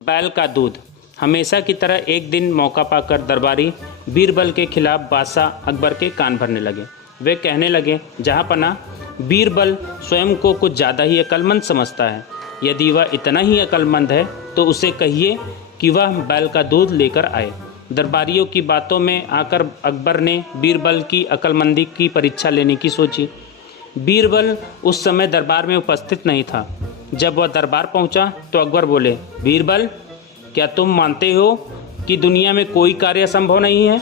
बैल का दूध। हमेशा की तरह एक दिन मौका पाकर दरबारी बीरबल के खिलाफ बादशाह अकबर के कान भरने लगे। वे कहने लगे, जहाँपना बीरबल स्वयं को कुछ ज़्यादा ही अक्लमंद समझता है। यदि वह इतना ही अक्लमंद है तो उसे कहिए कि वह बैल का दूध लेकर आए। दरबारियों की बातों में आकर अकबर ने बीरबल की अक्लमंदी की परीक्षा लेने की सोची। बीरबल उस समय दरबार में उपस्थित नहीं था। जब वह दरबार पहुंचा तो अकबर बोले, बीरबल, क्या तुम मानते हो कि दुनिया में कोई कार्य असंभव नहीं है?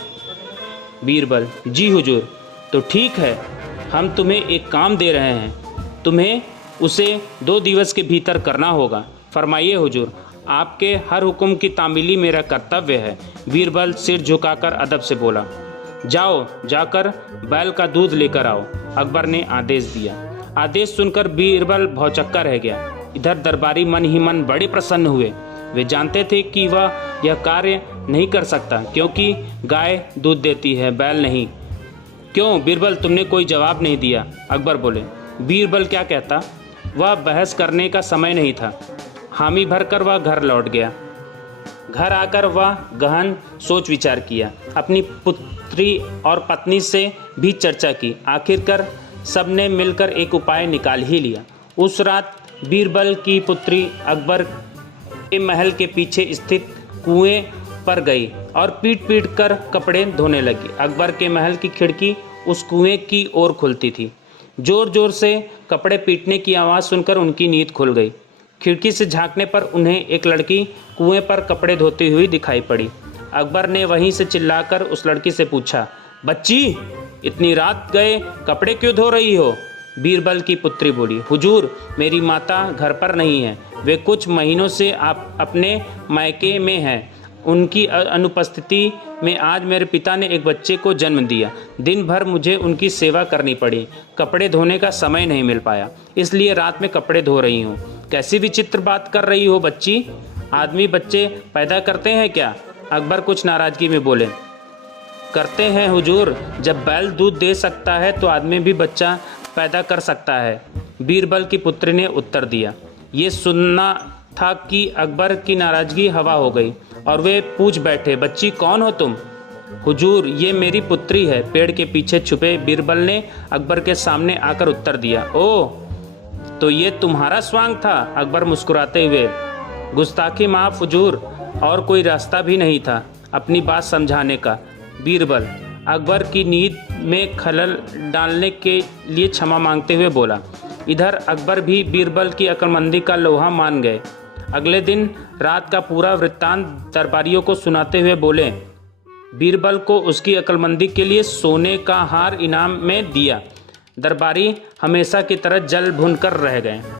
बीरबल, जी हुजूर। तो ठीक है, हम तुम्हें एक काम दे रहे हैं, तुम्हें उसे 2 दिवस के भीतर करना होगा। फरमाइए हुजूर, आपके हर हुक्म की तामीली मेरा कर्तव्य है। बीरबल सिर झुकाकर अदब से बोला, जाओ, जाकर बैल का दूध लेकर आओ। अकबर ने आदेश दिया। आदेश सुनकर बीरबल भौचक्का रह गया। इधर दरबारी मन ही मन बड़े प्रसन्न हुए। वे जानते थे कि वह यह कार्य नहीं कर सकता, क्योंकि गाय दूध देती है, बैल नहीं। क्यों बीरबल, तुमने कोई जवाब नहीं दिया? अकबर बोले, बीरबल क्या कहता? वह बहस करने का समय नहीं था। हामी भरकर वह घर लौट गया। घर आकर वह गहन सोच विचार किया। अपनी पुत्री और पत्नी से भी चर्चा की। आखिरकार सबने मिलकर एक उपाय निकाल ही लिया। उस रात बीरबल की पुत्री अकबर के महल के पीछे स्थित कुएं पर गई और पीट पीट कर कपड़े धोने लगी। अकबर के महल की खिड़की उस कुएं की ओर खुलती थी। जोर जोर से कपड़े पीटने की आवाज़ सुनकर उनकी नींद खुल गई। खिड़की से झांकने पर उन्हें एक लड़की कुएं पर कपड़े धोती हुई दिखाई पड़ी। अकबर ने वहीं से चिल्लाकर उस लड़की से पूछा, बच्ची, इतनी रात गए कपड़े क्यों धो रही हो? बीरबल की पुत्री बोली, हुजूर, मेरी माता घर पर नहीं है। वे कुछ महीनों से आप अपने मायके में हैं। उनकी अनुपस्थिति में आज मेरे पिता ने एक बच्चे को जन्म दिया। दिन भर मुझे उनकी सेवा करनी पड़ी। कपड़े धोने का समय नहीं मिल पाया, इसलिए रात में कपड़े धो रही हूँ। कैसी विचित्र बात कर रही हो बच्ची, आदमी बच्चे पैदा करते हैं क्या? अकबर कुछ नाराज़गी में बोले, करते हैं हुजूर। जब बैल दूध दे सकता है तो आदमी भी बच्चा पैदा कर सकता है। बीरबल की पुत्री ने उत्तर दिया। ये सुनना था कि अकबर की नाराज़गी हवा हो गई और वे पूछ बैठे, बच्ची, कौन हो तुम? हुजूर, ये मेरी पुत्री है। पेड़ के पीछे छुपे बीरबल ने अकबर के सामने आकर उत्तर दिया। ओह, तो ये तुम्हारा स्वांग था? अकबर मुस्कुराते हुए, गुस्ताखी माफ हुजूर, और कोई रास्ता भी नहीं था अपनी बात समझाने का। बीरबल अकबर की नींद में खलल डालने के लिए क्षमा मांगते हुए बोला। इधर अकबर भी बीरबल की अक्लमंदी का लोहा मान गए। अगले दिन रात का पूरा वृत्तांत दरबारियों को सुनाते हुए बोले, बीरबल को उसकी अक्लमंदी के लिए सोने का हार इनाम में दिया। दरबारी हमेशा की तरह जल भुनकर रह गए।